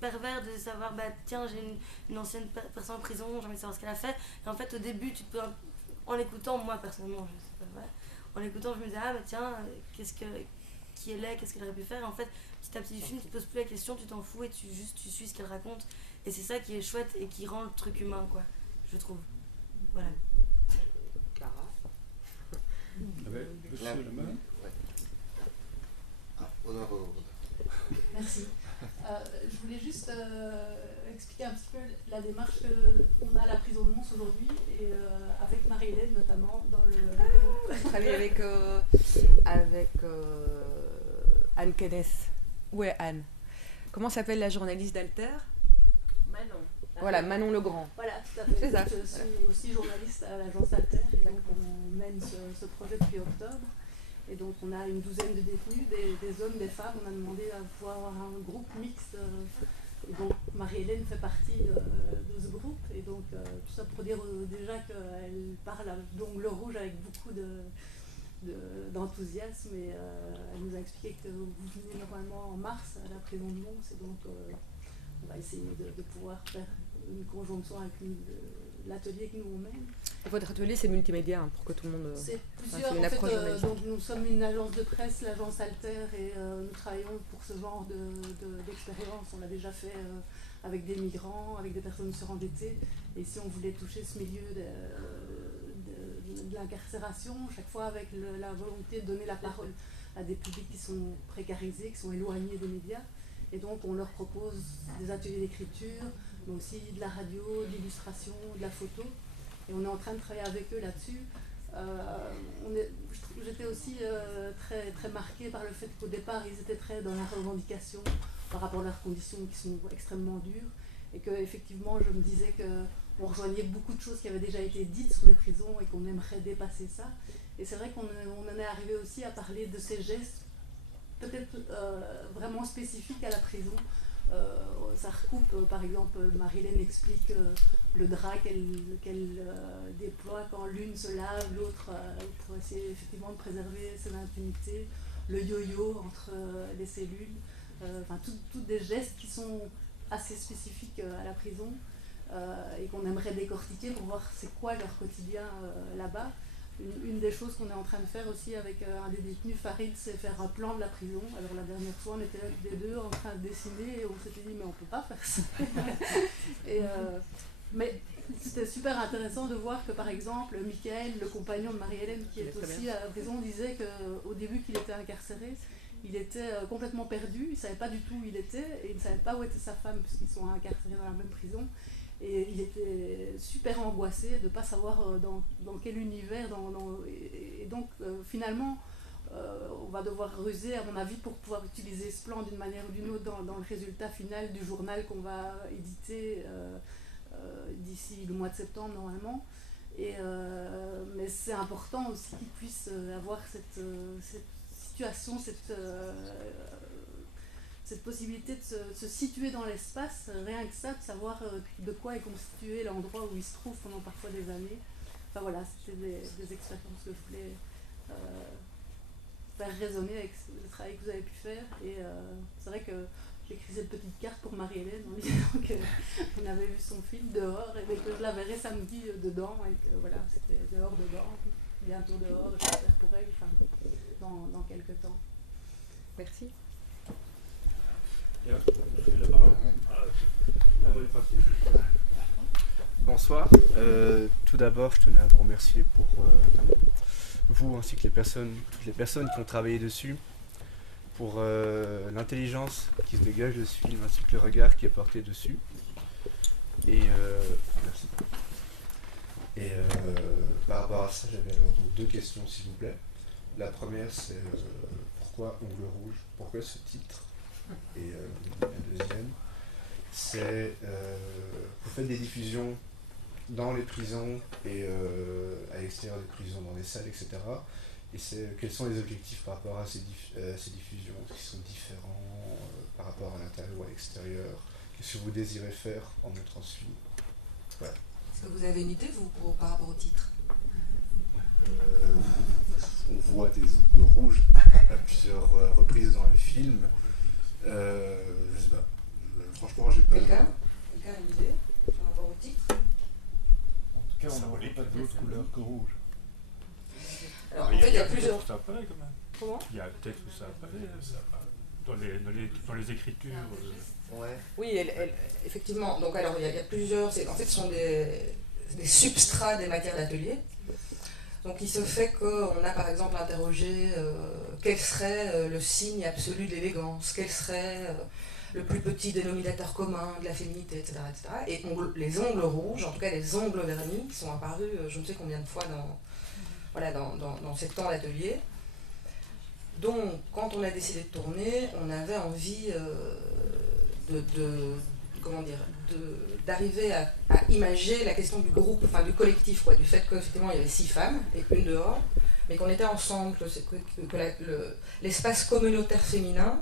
pervers de savoir, tiens, j'ai une ancienne personne en prison, j'ai envie de savoir ce qu'elle a fait. Et en fait, au début, tu peux, en l'écoutant, moi personnellement, je sais pas, en l'écoutant, je me disais, tiens, qui elle est, qu'est-ce qu'elle aurait pu faire. Et en fait, petit à petit du film, tu te poses plus la question, tu t'en fous et tu suis ce qu'elle raconte. Et c'est ça qui est chouette et qui rend le truc humain, quoi, je trouve. Voilà. Merci. Je voulais juste expliquer un petit peu la démarche qu'on a à la prison de Mons aujourd'hui, et avec Marie-Hélène notamment dans le groupe. Je travaille avec Anne Kenneth. Où est Anne? Comment s'appelle la journaliste d'Alter? Manon. Voilà, Manon Legrand. Voilà, tout à fait. C'est ça. Je suis aussi journaliste à l'agence Alter, et donc on mène ce projet depuis octobre. Et donc on a une douzaine de détenus, des hommes, des femmes. On a demandé à pouvoir avoir un groupe mixte. Et donc Marie-Hélène fait partie de ce groupe. Et donc tout ça pour dire déjà qu'elle parle d'Ongle Rouge avec beaucoup d'enthousiasme. Et elle nous a expliqué que vous venez normalement en mars à la prison de Mons. Et donc on va essayer de pouvoir faire une conjonction avec l'atelier que nous on mène. Et votre atelier, c'est multimédia, pour que tout le monde... C'est plusieurs, en fait, donc nous sommes une agence de presse, l'agence Alter, et nous travaillons pour ce genre d'expérience. On l'a déjà fait avec des migrants, avec des personnes surendettées, et si on voulait toucher ce milieu de l'incarcération, chaque fois avec la volonté de donner la parole à des publics qui sont précarisés, qui sont éloignés des médias, et donc on leur propose des ateliers d'écriture, mais aussi de la radio, de l'illustration, de la photo. Et on est en train de travailler avec eux là-dessus. J'étais aussi très, très marquée par le fait qu'au départ, ils étaient très dans la revendication par rapport à leurs conditions qui sont extrêmement dures. Et qu'effectivement, je me disais qu'on rejoignait beaucoup de choses qui avaient déjà été dites sur les prisons et qu'on aimerait dépasser ça. Et c'est vrai qu'on en est arrivé aussi à parler de ces gestes peut-être vraiment spécifiques à la prison. Ça recoupe, par exemple, Marie-Hélène explique le drap qu'elle déploie quand l'une se lave, l'autre pour essayer effectivement de préserver son intimité, le yo-yo entre les cellules, enfin tous des gestes qui sont assez spécifiques à la prison et qu'on aimerait décortiquer pour voir c'est quoi leur quotidien là-bas. une des choses qu'on est en train de faire aussi avec un des détenus, Farid, c'est faire un plan de la prison. Alors la dernière fois, on était là les deux en train de dessiner et on s'était dit mais on peut pas faire ça. Mais c'était super intéressant de voir que par exemple, Michael, le compagnon de Marie-Hélène qui est aussi à la prison, disait qu'au début qu'il était incarcéré, il était complètement perdu, il ne savait pas du tout où il était et il ne savait pas où était sa femme puisqu'ils sont incarcérés dans la même prison. Et il était super angoissé de ne pas savoir dans quel univers. Et donc, finalement, on va devoir ruser, à mon avis, pour pouvoir utiliser ce plan d'une manière ou d'une autre dans le résultat final du journal qu'on va éditer d'ici le mois de septembre, normalement. Mais c'est important aussi qu'ils puissent avoir cette situation, cette possibilité de se situer dans l'espace, rien que ça, de savoir de quoi est constitué l'endroit où il se trouve pendant parfois des années. Enfin voilà, c'était des expériences que je voulais faire résonner avec le travail que vous avez pu faire. Et c'est vrai que j'écris cette petite carte pour Marie-Hélène en disant qu'on avait vu son film dehors et que je la verrai samedi dedans et que voilà, c'était dehors, bientôt dehors, j'espère pour elle, enfin, dans quelques temps. Merci. Bonsoir. Tout d'abord, je tenais à vous remercier pour vous ainsi que toutes les personnes qui ont travaillé dessus, pour l'intelligence qui se dégage de ce film ainsi que le regard qui est porté dessus. Et merci. Et par rapport à ça, j'avais alors deux questions, s'il vous plaît. La première, c'est pourquoi Ongles Rouges? Pourquoi ce titre? Et la deuxième, c'est vous faites des diffusions dans les prisons et à l'extérieur des prisons, dans les salles, etc. Et quels sont les objectifs par rapport à ces diffusions? Est-ce qu'ils sont différents par rapport à l'intérieur ou à l'extérieur? Qu'est-ce que vous désirez faire en montrant ce film? Voilà. Est-ce que vous avez une idée, vous, par rapport au titre? On voit des ongles rouges à plusieurs reprises dans le film. Je sais pas. Franchement, j'ai pas. Quelqu'un a une idée par rapport au titre? En tout cas, on ne voit pas d'autre couleur que rouge. Alors, en fait, il y a plusieurs. Ça apparaît quand même. Comment? Il y a un texte où ça apparaît. Dans les écritures. Ouais. Oui, effectivement. Donc, alors, il y a plusieurs. En fait, ce sont des substrats des matières d'atelier. Donc, il se fait qu'on a par exemple interrogé quel serait le signe absolu de l'élégance, quel serait le plus petit dénominateur commun de la féminité, etc. etc. Et les ongles rouges, en tout cas les ongles vernis, qui sont apparus je ne sais combien de fois dans ces temps d'atelier. Donc, quand on a décidé de tourner, on avait envie d'arriver à imager la question du groupe, enfin du collectif, du fait qu'effectivement il y avait 6 femmes et une dehors, mais qu'on était ensemble, que l'espace communautaire féminin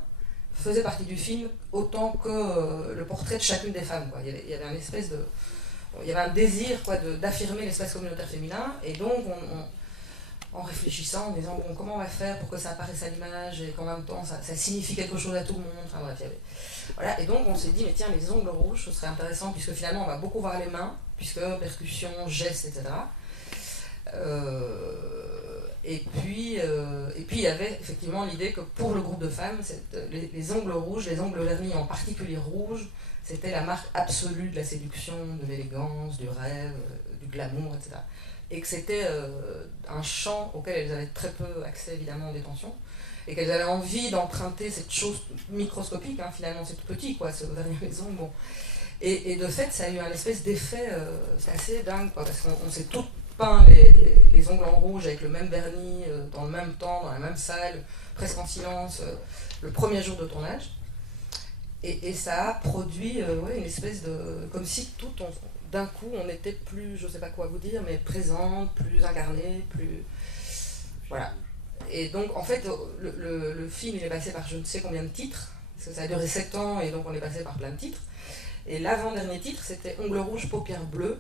faisait partie du film autant que le portrait de chacune des femmes. Il y avait il y avait un désir d'affirmer l'espace communautaire féminin, et donc en réfléchissant, en disant bon, comment on va faire pour que ça apparaisse à l'image et qu'en même temps ça signifie quelque chose à tout le monde. Enfin bref, voilà. Et donc on s'est dit mais tiens, les ongles rouges, ce serait intéressant puisque finalement on va beaucoup voir les mains, puisque percussion, gestes, etc. Et puis il y avait effectivement l'idée que pour le groupe de femmes, les ongles rouges, les ongles vernis en particulier rouges, c'était la marque absolue de la séduction, de l'élégance, du rêve, du glamour, etc. Et que c'était un champ auquel elles avaient très peu accès évidemment en détention, et qu'elles avaient envie d'emprunter cette chose microscopique, finalement c'est tout petit, ce vernis à les ongles. Bon. Et de fait, ça a eu un espèce d'effet, c'est assez dingue, parce qu'on s'est toutes peint les ongles en rouge avec le même vernis, dans le même temps, dans la même salle, presque en silence, le premier jour de tournage. Et ça a produit une espèce de... comme si d'un coup, on était plus, je sais pas quoi vous dire, mais présente, plus incarnée, plus... Voilà. Et donc, en fait, le film, il est passé par je ne sais combien de titres, parce que ça a duré 7 ans, et donc on est passé par plein de titres. Et l'avant-dernier titre, c'était Ongles rouges, paupières bleues.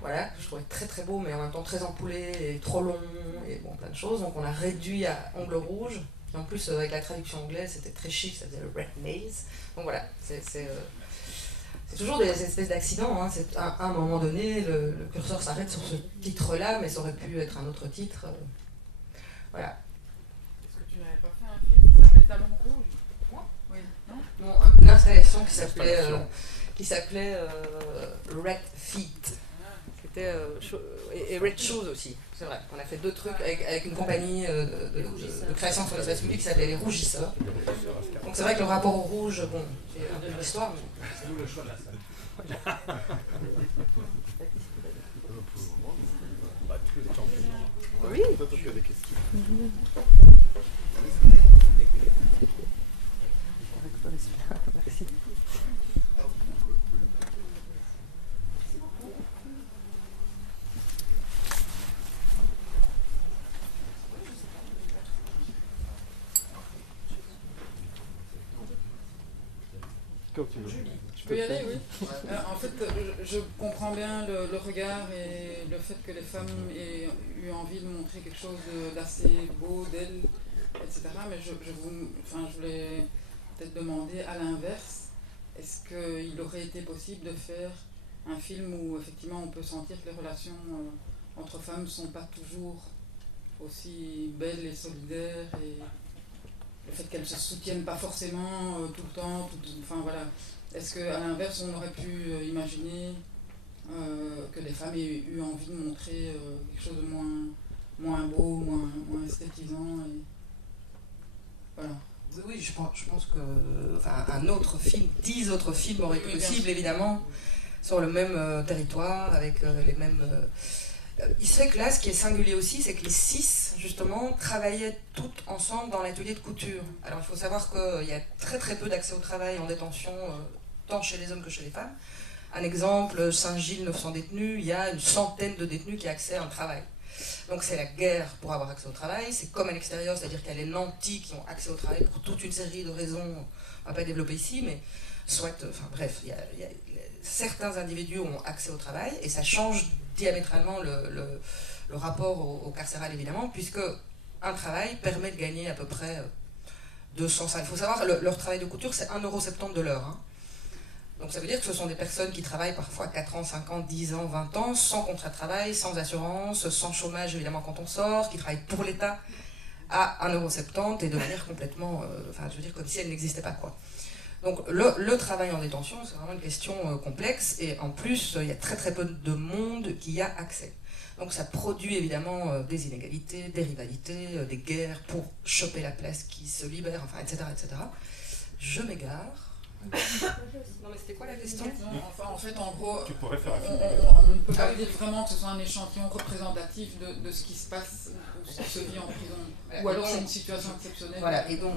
Voilà, je trouvais très très beau, mais en même temps très empoulé, et trop long, et bon, plein de choses. Donc on l'a réduit à Ongles rouges. Et en plus, avec la traduction anglaise, c'était très chic, ça faisait le Red Maze. Donc voilà, c'est toujours des espèces d'accidents. Hein. À un moment donné, le curseur s'arrête sur ce titre-là, mais ça aurait pu être un autre titre. Voilà. Est-ce que tu n'avais pas fait un film qui s'appelait Talon Rouge? Moi? Oui, non? Non, une installation qui s'appelait Red Feet. C'était et Red Shoes aussi, c'est vrai. On a fait 2 trucs avec une compagnie de création sur l'espace public qui s'appelait Les Rougisseurs. Donc c'est vrai que le rapport au rouge, bon, c'est un peu l'histoire, mais... C'est nous le choix de la salle. Oui. Toi, tu as des questions. Merci. Je peux y aller, oui. En fait, je comprends bien le regard et le fait que les femmes aient eu envie de montrer quelque chose d'assez beau d'elles, etc. Mais je voulais peut-être demander à l'inverse, est-ce qu'il aurait été possible de faire un film où effectivement on peut sentir que les relations entre femmes ne sont pas toujours aussi belles et solidaires, et le fait qu'elles ne se soutiennent pas forcément tout le temps, enfin voilà. Est-ce qu'à l'inverse, on aurait pu imaginer que les femmes aient eu envie de montrer quelque chose de moins beau, moins esthétisant, et voilà. Oui, je pense que un autre film, 10 autres films auraient été possibles, évidemment, sur le même territoire, avec les mêmes... Il se fait que là, ce qui est singulier aussi, c'est que les 6, justement, travaillaient toutes ensemble dans l'atelier de couture. Alors, il faut savoir qu'il y a très très peu d'accès au travail en détention, tant chez les hommes que chez les femmes. Un exemple, Saint-Gilles, 900 détenus, il y a une centaine de détenus qui ont accès à un travail. Donc c'est la guerre pour avoir accès au travail, c'est comme à l'extérieur, c'est-à-dire qu'il y a les nantis qui ont accès au travail pour toute une série de raisons, on ne va pas développer ici, mais bref, certains individus ont accès au travail, et ça change diamétralement le rapport au carcéral, évidemment, puisque un travail permet de gagner à peu près 205. Il faut savoir, leur travail de couture, c'est 1,70 € de l'heure. Hein. Donc ça veut dire que ce sont des personnes qui travaillent parfois 4 ans, 5 ans, 10 ans, 20 ans, sans contrat de travail, sans assurance, sans chômage évidemment quand on sort, qui travaillent pour l'État à 1,70 € et de manière complètement, comme si elle n'existait pas, quoi. Donc le travail en détention, c'est vraiment une question complexe, et en plus, il y a très très peu de monde qui y a accès. Donc ça produit évidemment des inégalités, des rivalités, des guerres pour choper la place qui se libère, etc., etc. Je m'égare. Non mais c'était quoi la question? En fait, en gros, tu pourrais faire on ne peut pas dire vraiment que ce soit un échantillon représentatif de ce qui se passe ou ce qui se vit en prison. Voilà, ou alors c'est une situation exceptionnelle. Voilà, et donc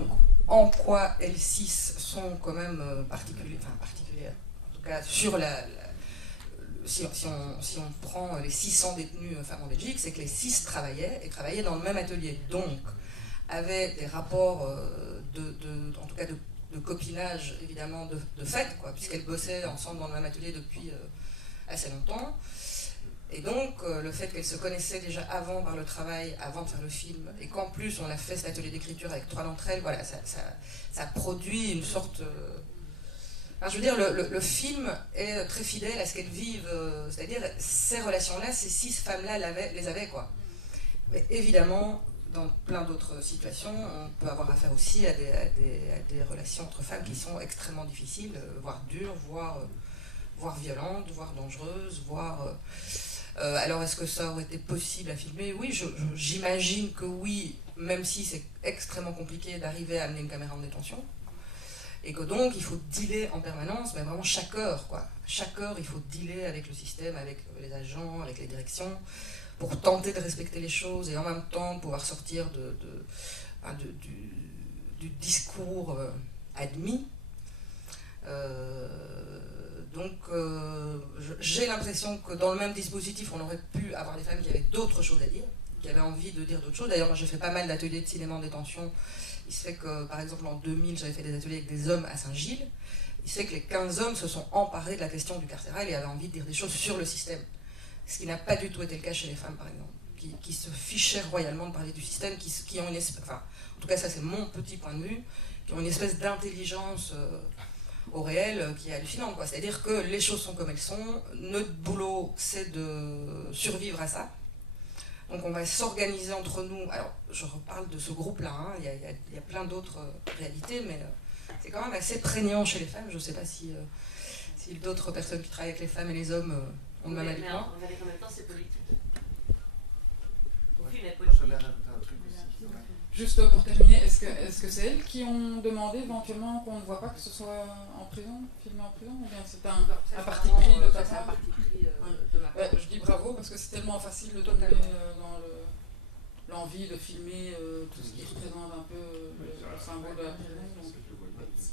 en quoi L6 sont quand même particulières, en tout cas sur si on prend les 600 détenus femmes en Belgique, c'est que les 6 travaillaient dans le même atelier, donc avaient des rapports en tout cas de copinage, évidemment, de fait, quoi, puisqu'elles bossaient ensemble dans le même atelier depuis assez longtemps. Et donc, le fait qu'elles se connaissaient déjà avant par le travail, avant de faire le film, et qu'en plus, on a fait cet atelier d'écriture avec 3 d'entre elles, voilà, ça produit une sorte... je veux dire, le film est très fidèle à ce qu'elles vivent, c'est-à-dire, ces relations-là, ces 6 femmes-là les avaient, quoi. Mais évidemment, dans plein d'autres situations, on peut avoir affaire aussi à des relations entre femmes qui sont extrêmement difficiles, voire dures, voire violentes, voire dangereuses, voire... alors est-ce que ça aurait été possible à filmer? Oui, j'imagine que oui, même si c'est extrêmement compliqué d'arriver à amener une caméra en détention, et que donc il faut dealer en permanence, mais vraiment chaque heure, quoi. Chaque heure, il faut dealer avec le système, avec les agents, avec les directions, pour tenter de respecter les choses et en même temps pouvoir sortir du discours admis. Donc j'ai l'impression que dans le même dispositif, on aurait pu avoir des femmes qui avaient d'autres choses à dire, qui avaient envie de dire d'autres choses. D'ailleurs, moi j'ai fait pas mal d'ateliers de cinéma en détention. Il se fait que, par exemple, en 2000, j'avais fait des ateliers avec des hommes à Saint-Gilles. Il se fait que les 15 hommes se sont emparés de la question du carcéral et avaient envie de dire des choses sur le système. Ce qui n'a pas du tout été le cas chez les femmes, par exemple, qui se fichaient royalement de parler du système, qui ont une espèce, en tout cas ça c'est mon petit point de vue, qui ont une espèce d'intelligence au réel qui est hallucinant, quoi. C'est-à-dire que les choses sont comme elles sont, notre boulot c'est de survivre à ça. Donc on va s'organiser entre nous. Alors je reparle de ce groupe-là, hein. Il y a plein d'autres réalités, mais c'est quand même assez prégnant chez les femmes. Je ne sais pas si d'autres personnes qui travaillent avec les femmes et les hommes ont le même avis. Mais en même temps c'est politique. Ton film est Je voulais politique. rajouter un truc aussi. Juste pour terminer, est-ce que c'est elles qui ont demandé éventuellement qu'on ne voit pas que ce soit en prison, filmé en prison, ou bien c'est un parti pris de ta C'est un part? parti pris de ma part. Je dis bravo parce que c'est tellement facile de tomber dans l'envie de filmer tout ce qui représente un peu le symbole de la prison. Donc.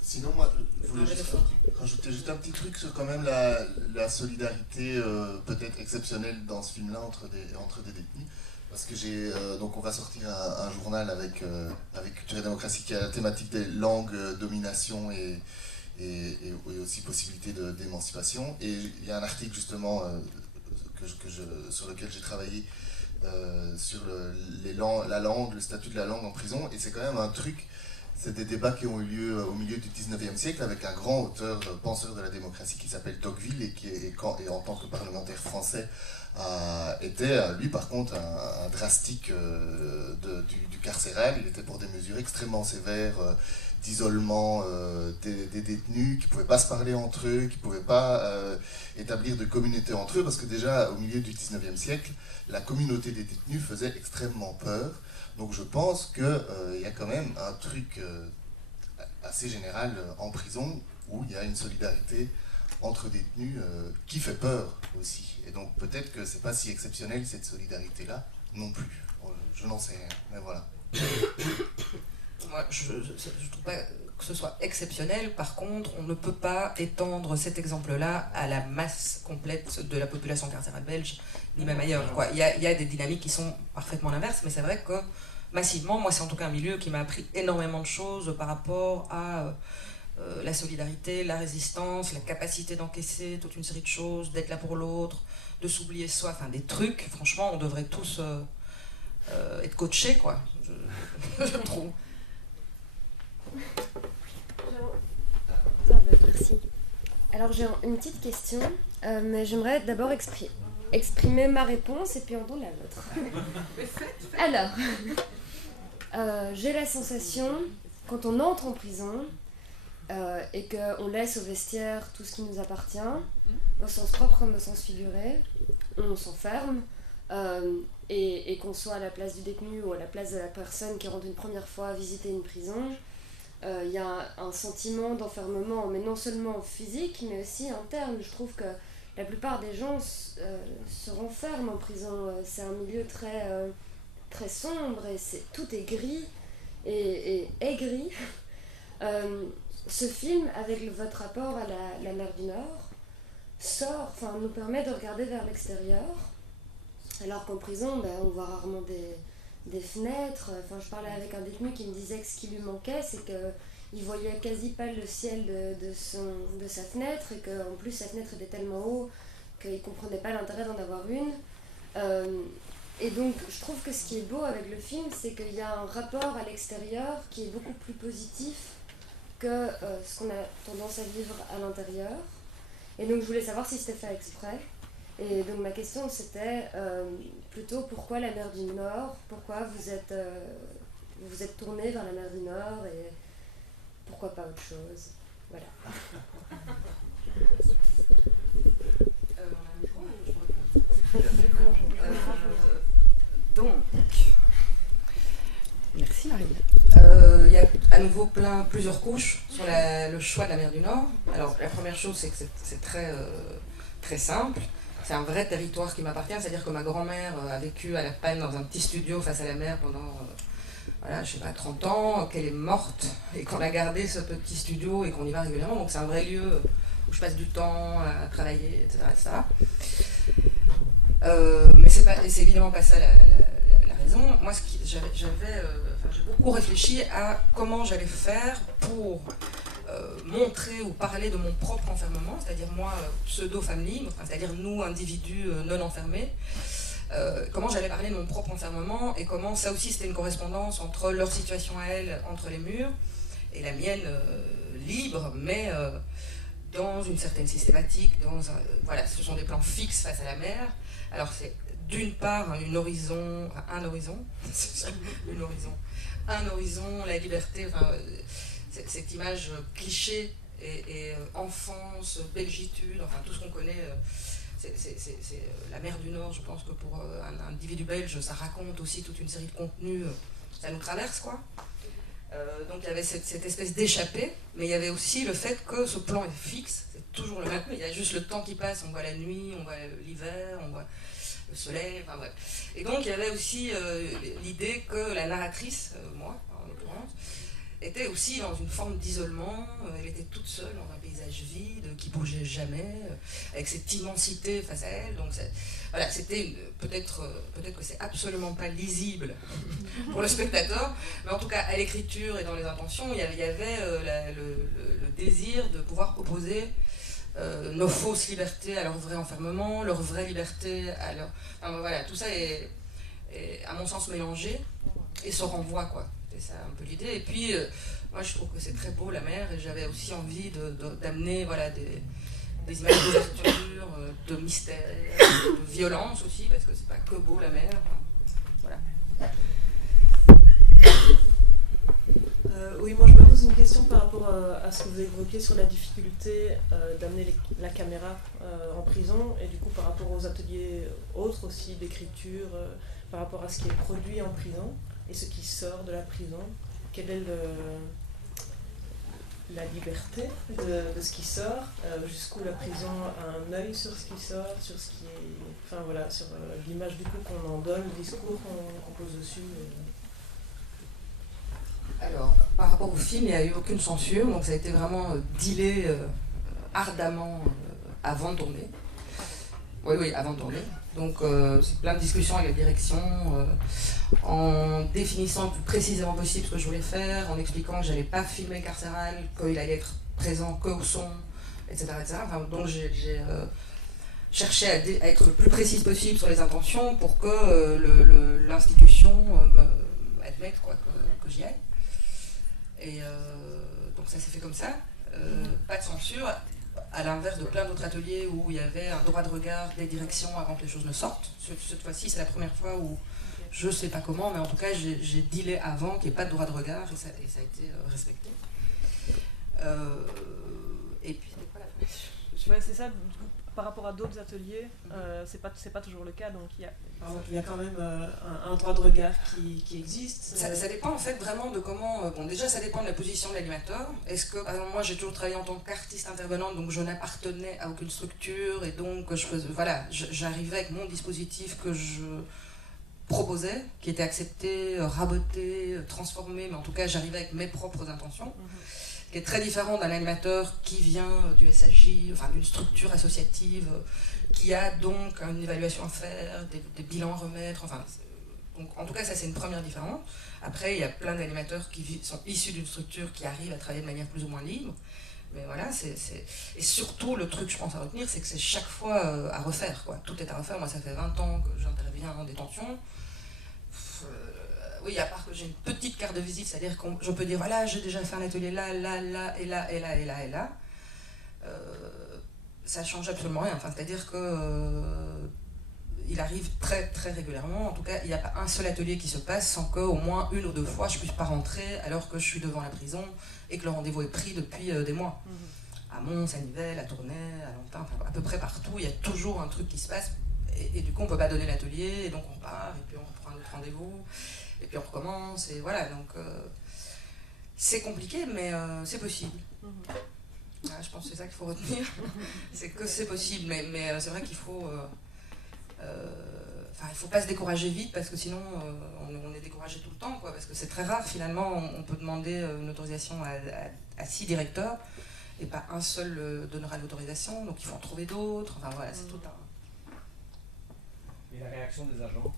Sinon, moi, je voulais juste rajouter juste un petit truc sur quand même la solidarité peut-être exceptionnelle dans ce film-là entre des détenus. Parce que donc on va sortir un journal avec Culture et Démocratie qui a la thématique des langues, domination et aussi possibilité d'émancipation. Et il y a un article justement sur lequel j'ai travaillé sur la langue, le statut de la langue en prison. Et c'est quand même un truc, c'est des débats qui ont eu lieu au milieu du 19e siècle avec un grand auteur, penseur de la démocratie qui s'appelle Tocqueville et en tant que parlementaire français était, lui par contre, un drastique du carcéral. Il était pour des mesures extrêmement sévères d'isolement des détenus, qui ne pouvaient pas se parler entre eux, qui ne pouvaient pas établir de communauté entre eux, parce que déjà au milieu du 19e siècle, la communauté des détenus faisait extrêmement peur. Donc je pense qu'il y a quand même un truc assez général en prison où il y a une solidarité entre détenus qui fait peur aussi. Et donc peut-être que c'est pas si exceptionnel cette solidarité-là non plus. Je n'en sais rien, mais voilà. Moi, je ne trouve pas que ce soit exceptionnel. Par contre, on ne peut pas étendre cet exemple-là à la masse complète de la population carcérale belge, ni même ailleurs, quoi. Il y a des dynamiques qui sont parfaitement l'inverse, mais c'est vrai que massivement, moi c'est en tout cas un milieu qui m'a appris énormément de choses par rapport à la solidarité, la résistance, la capacité d'encaisser toute une série de choses, d'être là pour l'autre, de s'oublier soi, enfin des trucs, franchement on devrait tous être coachés, quoi, je trouve. Merci. Alors j'ai une petite question, mais j'aimerais d'abord exprimer ma réponse et puis entendre la vôtre. Alors, j'ai la sensation, quand on entre en prison et qu'on laisse au vestiaire tout ce qui nous appartient, au sens propre comme au sens figuré, on s'enferme et qu'on soit à la place du détenu ou à la place de la personne qui rentre une première fois visiter une prison, il y a un sentiment d'enfermement, mais non seulement physique, mais aussi interne. Je trouve que la plupart des gens se renferment en prison. C'est un milieu très sombre et tout est gris et aigri. Ce film, avec votre rapport à la mer du Nord, nous permet de regarder vers l'extérieur, alors qu'en prison, on voit rarement des fenêtres. Je parlais avec un détenu qui me disait que ce qui lui manquait, c'est qu'il voyait quasi pas le ciel de sa fenêtre, et qu'en plus sa fenêtre était tellement haut qu'il ne comprenait pas l'intérêt d'en avoir une. Et donc je trouve que ce qui est beau avec le film, c'est qu'il y a un rapport à l'extérieur qui est beaucoup plus positif que ce qu'on a tendance à vivre à l'intérieur. Et donc je voulais savoir si c'était fait exprès. Et donc ma question c'était plutôt pourquoi la mer du Nord, pourquoi vous êtes tourné vers la mer du Nord et pourquoi pas autre chose. Voilà. Donc, merci Marine. Il y a à nouveau plusieurs couches sur le choix de la mer du Nord. Alors la première chose, c'est que c'est très simple. C'est un vrai territoire qui m'appartient, c'est-à-dire que ma grand-mère a vécu à La Panne dans un petit studio face à la mer pendant, 30 ans, qu'elle est morte et qu'on a gardé ce petit studio et qu'on y va régulièrement. Donc c'est un vrai lieu où je passe du temps à travailler, etc. Mais c'est évidemment pas ça la raison. Moi, j'ai beaucoup réfléchi à comment j'allais faire pour montrer ou parler de mon propre enfermement, c'est-à-dire moi, pseudo-femme libre, c'est-à-dire nous, individus non enfermés, comment j'allais parler de mon propre enfermement et comment ça aussi c'était une correspondance entre leur situation à elles, entre les murs, et la mienne libre, mais dans une certaine systématique, voilà, ce sont des plans fixes face à la mer. Alors c'est d'une part un horizon, la liberté, cette image cliché et enfance, belgitude, enfin tout ce qu'on connaît. C'est la mer du Nord, je pense que pour un individu belge, ça raconte aussi toute une série de contenus, ça nous traverse quoi. Donc il y avait cette espèce d'échappée, mais il y avait aussi le fait que ce plan est fixe, c'est toujours le même, il y a juste le temps qui passe, on voit la nuit, on voit l'hiver, on voit le soleil, enfin bref. Et donc il y avait aussi l'idée que la narratrice, moi en l'occurrence, était aussi dans une forme d'isolement, elle était toute seule dans un paysage vide, qui bougeait jamais, avec cette immensité face à elle, donc voilà, c'était peut-être que c'est absolument pas lisible pour le spectateur, mais en tout cas à l'écriture et dans les intentions, il y avait le désir de pouvoir opposer nos fausses libertés à leur vrai enfermement, leur vraie liberté à leur... Enfin, voilà, tout ça est à mon sens mélangé et se renvoie quoi. C'est ça un peu l'idée. Et puis moi je trouve que c'est très beau la mer et j'avais aussi envie d'amener voilà, des images d'ouverture, de mystère, de violence aussi, parce que c'est pas que beau la mer. Voilà. Oui, moi je me pose une question par rapport à ce que vous évoquez sur la difficulté d'amener la caméra en prison et du coup par rapport aux ateliers autres aussi d'écriture, par rapport à ce qui est produit en prison et ce qui sort de la prison. Quelle est la liberté de ce qui sort, jusqu'où la prison a un œil sur ce qui sort, sur ce qui est... Enfin voilà, sur l'image du coup qu'on en donne, le discours qu'on pose dessus. Alors, par rapport au film, il n'y a eu aucune censure, donc ça a été vraiment dealé ardemment avant de tourner. Oui, avant de tourner. Donc, c'est plein de discussions avec la direction, en définissant le plus précisément possible ce que je voulais faire, en expliquant que je n'allais pas filmer carcéral, qu'il allait être présent qu'au son, etc. Enfin, donc, j'ai cherché à être le plus précise possible sur les intentions pour que l'institution admette quoi, que j'y aille. Et donc ça s'est fait comme ça, pas de censure, à l'inverse de plein d'autres ateliers où il y avait un droit de regard des directions avant que les choses ne sortent. Cette fois-ci, c'est la première fois où, je sais pas comment, mais en tout cas, j'ai dealé avant qu'il n'y ait pas de droit de regard et ça a été respecté. Et puis, c'était quoi la question ? Ouais, c'est ça. Par rapport à d'autres ateliers, c'est pas toujours le cas, donc il y a quand même un droit de regard qui existe. Ça dépend en fait vraiment de comment... bon, déjà ça dépend de la position de l'animateur. Est-ce que, par exemple, moi j'ai toujours travaillé en tant qu'artiste intervenante, donc je n'appartenais à aucune structure, et donc j'arrivais avec mon dispositif que je proposais, qui était accepté, raboté, transformé, mais en tout cas j'arrivais avec mes propres intentions. Qui est très différent d'un animateur qui vient du SAJ, enfin d'une structure associative, qui a donc une évaluation à faire, des bilans à remettre, enfin... Donc, en tout cas, ça c'est une première différence. Après, il y a plein d'animateurs qui sont issus d'une structure qui arrivent à travailler de manière plus ou moins libre. Mais voilà, et surtout, le truc, je pense, à retenir, c'est que c'est chaque fois à refaire, quoi. Tout est à refaire. Moi, ça fait 20 ans que j'interviens en détention. Oui, à part que j'ai une petite carte de visite, c'est-à-dire que je peux dire, voilà, j'ai déjà fait un atelier là, là, là, et là, et là, et là, et là. Ça change absolument rien. Enfin, c'est-à-dire que il arrive très, très régulièrement. En tout cas, il n'y a pas un seul atelier qui se passe sans qu'au moins une ou deux fois, je ne puisse pas rentrer alors que je suis devant la prison et que le rendez-vous est pris depuis des mois. À Mons, à Nivelles, à Tournai, à Lantin, enfin, à peu près partout, il y a toujours un truc qui se passe. Et du coup, on ne peut pas donner l'atelier, et donc on part, et puis on reprend un autre rendez-vous. Et puis on recommence, et voilà, donc c'est compliqué, mais c'est possible. Voilà, je pense que c'est ça qu'il faut retenir, c'est que c'est possible, mais c'est vrai qu'il faut... il faut pas se décourager vite, parce que sinon on est découragé tout le temps, quoi, parce que c'est très rare, finalement, on peut demander une autorisation à 6 directeurs, et pas un seul donnera l'autorisation, donc il faut en trouver d'autres, enfin voilà, c'est tout un... Et la réaction des agents ?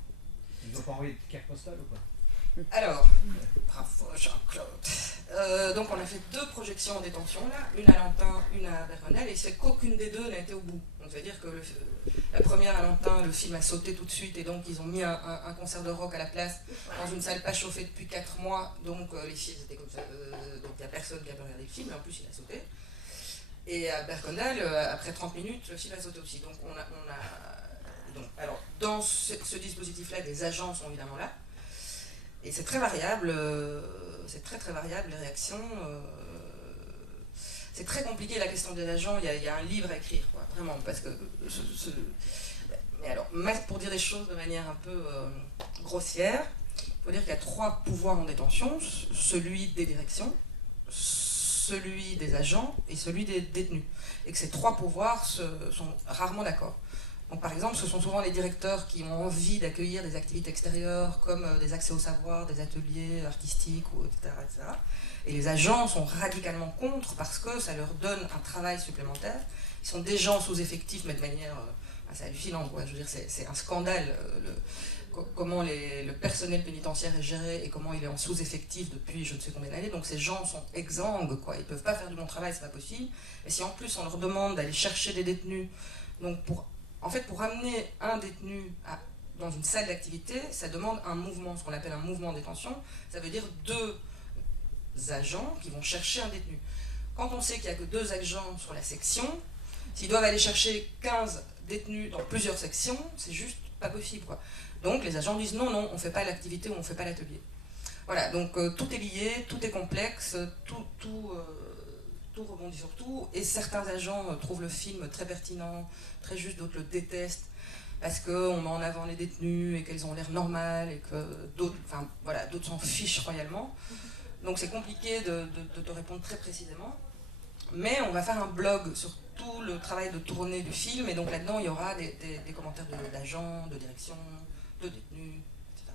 Ils n'ont pas envoyé de carte postale ou quoi ? Alors, bravo Jean-Claude. Donc on a fait 2 projections en détention, là, une à Lantin, une à Bergonel, et c'est qu'aucune des 2 n'a été au bout. Donc c'est-à-dire que la première à Lantin, le film a sauté tout de suite, et donc ils ont mis un concert de rock à la place, dans une salle pas chauffée depuis 4 mois, donc les filles étaient comme ça, donc il n'y a personne qui a pu regarder le film, et en plus il a sauté. Et à Bergonel, après 30 minutes, le film a sauté aussi. Donc alors, dans ce dispositif-là, des agents sont évidemment là, et c'est très variable, c'est très variable les réactions. C'est très compliqué la question des agents, il y a un livre à écrire, quoi, vraiment, parce que... Mais alors, pour dire les choses de manière un peu grossière, il faut dire qu'il y a 3 pouvoirs en détention, celui des directions, celui des agents et celui des détenus. Et que ces 3 pouvoirs sont rarement d'accord. Donc par exemple, ce sont souvent les directeurs qui ont envie d'accueillir des activités extérieures, comme des accès au savoir, des ateliers artistiques, etc., etc. Et les agents sont radicalement contre parce que ça leur donne un travail supplémentaire. Ils sont des gens sous-effectifs, mais de manière assez hallucinante, quoi. Je veux dire, c'est un scandale comment le personnel pénitentiaire est géré et comment il est en sous-effectif depuis je ne sais combien d'années. Donc ces gens sont exsangues, quoi. Ils ne peuvent pas faire du bon travail, c'est pas possible. Et si en plus on leur demande d'aller chercher des détenus, donc pour amener un détenu dans une salle d'activité, ça demande un mouvement, ce qu'on appelle un mouvement de détention. Ça veut dire 2 agents qui vont chercher un détenu. Quand on sait qu'il n'y a que 2 agents sur la section, s'ils doivent aller chercher 15 détenus dans plusieurs sections, c'est juste pas possible, quoi. Donc les agents disent non, on ne fait pas l'activité ou on ne fait pas l'atelier. Voilà, donc tout est lié, tout est complexe, tout rebondit sur tout, et certains agents trouvent le film très pertinent, très juste, d'autres le détestent, parce qu'on met en avant les détenus et qu'elles ont l'air normales, et que d'autres s'en fichent royalement. Donc c'est compliqué de te répondre très précisément, mais on va faire un blog sur tout le travail de tournée du film, et donc là-dedans il y aura des commentaires d'agents, de direction, de détenus, etc.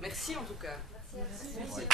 Merci en tout cas. Merci.